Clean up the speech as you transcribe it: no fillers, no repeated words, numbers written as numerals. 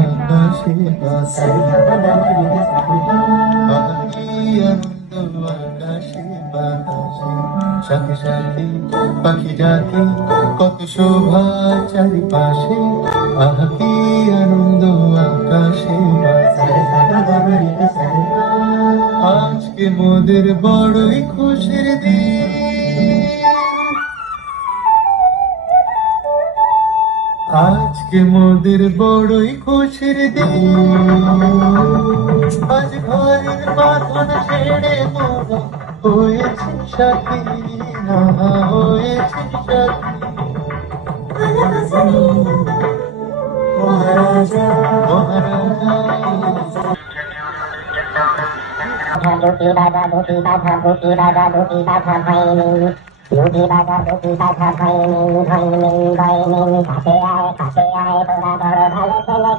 আকাশে বাসে আকি আনন্দ আকাশে বাতাসে সাথে সাথে পাখি ডাকে কত শোভা চারিপাশে আকি আনন্দ আকাশে বাতাসে আজকে মোদের বড়ই খুশির দিন আজকে মোদের বড়ই খুশির দিন আজ ঘরের বাঁধন ছেড়ে মোরা হয়েছে সাথী না হয়েছে সাথী মহারাজা মহারাজা ধুতি বাজা ধুতি বাজা ধুতি বাজা ধুতি বাজা ভাইনি ধুতি বাজা ধুতি বাজা ভাইনি ভাইনি ভাইনি কাছে আয় তোরা বড় ভালো ছেলে